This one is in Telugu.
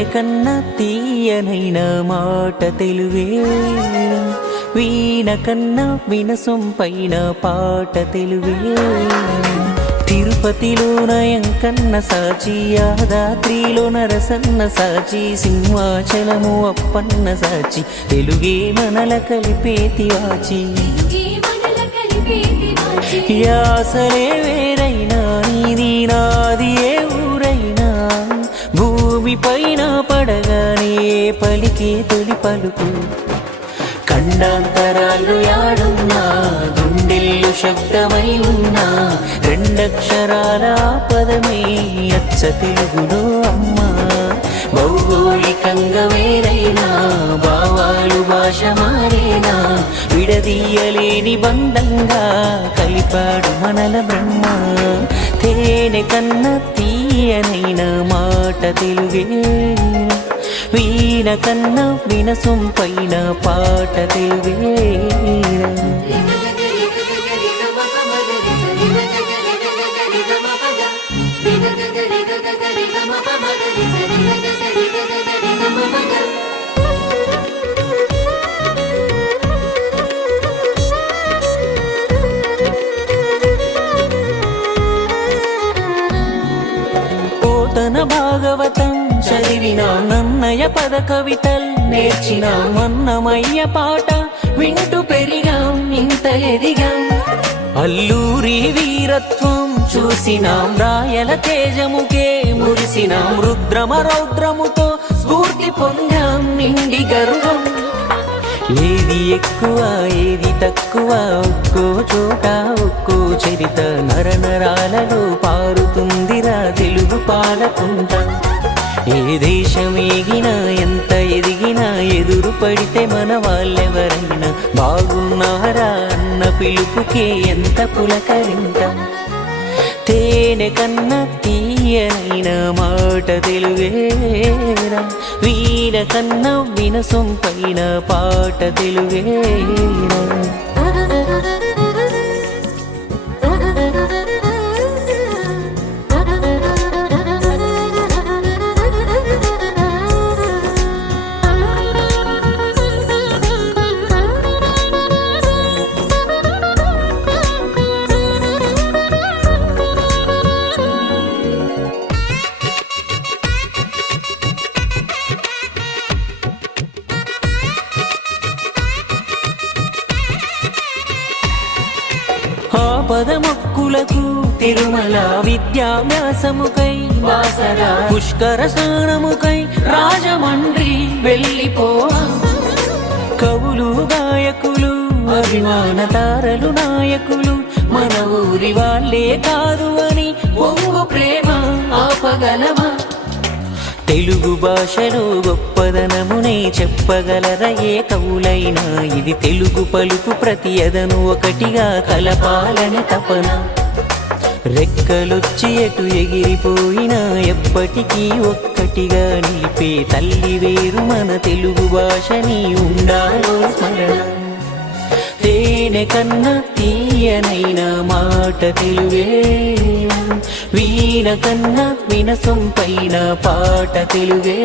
తేనె కన్నా తీయనైన మాట తెలుగే, వీణ కన్నా వినసొంపైన పాట తెలుగే. తిరుపతిలో నయం కన్న సాచి, యాదాద్రిలో నరసన్న సాచి, సింహాచలము అప్పన్న సాచి, తెలుగే మనల కలిపేతి వాచి. యాసలే వేరైనా నీది నాది ఏ ఊరైనా, భూమి పైన పడగానే పలికే తొలి పలుకు. ఖండాంతరాలు యాడున్నా, గుండెల్లో శబ్దమై ఉన్నా, రెండక్షరాల పదమే అచ్చ తెలుగులో అమ్మా. భౌగోళికంగా వేరైనా, భావాలు భాష మారేనా, విడదీయలేని బంధంగా కలిపాడు మనల బ్రహ్మ. తేనె కన్నా తీయనైన మాట తెలుగే, వీణ కన్నా వినసొంపైన పాట తెలుగే. పోతన భాగవతం చదివినా, నన్నయ పద కవితల్ నేర్చినా, మన్నమయ్య పాట వింటూ పెరిగాం, ఇంత ఎదిగాం. అల్లూరి వీరత్వం చూసినాం, రాయల తేజముకే మురిసినాం, రుద్రమ రౌద్రముతో స్ఫూర్తి పొందాం, నిండి గర్వం. ఏది ఎక్కువ ఏది తక్కువ, ఒక్కో చోట ఒక్కో చరిత, నరనరాలలో పారుతుందిరా తెలుగు పాలకుంట. ఏ దేశమేగినా ఎంత ఎదిగినా, ఎదురు పడితే మన వాళ్ళెవరైనా, బాగున్నారా అన్న పిలుపుకే ఎంత పులకరింత. తేనె కన్నా తీయనైన మాట తెలుగేరా, వీణ కన్నా వినసొంపైన పాట తెలుగేరా. పదమొక్కులకు తిరుమల విద్యాభ్యాసముకై వాసర, పుష్కర స్నానముకై రాజమండ్రి వెళ్ళిపోవా. కవులు గాయకులు అభిమాన తారలు నాయకులు, మన ఊరి వాళ్ళే కాదు అని పొంగు ప్రేమ ఆపగలమా. తెలుగు భాషలో గొప్పదనమునే చెప్పగలర ఏ కవులైనా, ఇది తెలుగు పలుకు ప్రతి ఎదను ఒకటిగా కలపాలని తపన. రెక్కలొచ్చి ఎటు ఎగిరిపోయినా, ఎప్పటికీ ఒక్కటిగా నిలిపే తల్లి వేరు మన తెలుగు భాషని ఉండాలో స్మరణ. తేనె కన్నా తీయనైన మాట తెలుగే, వీణ కన్నా వినసొంపైన పాట తెలుగే.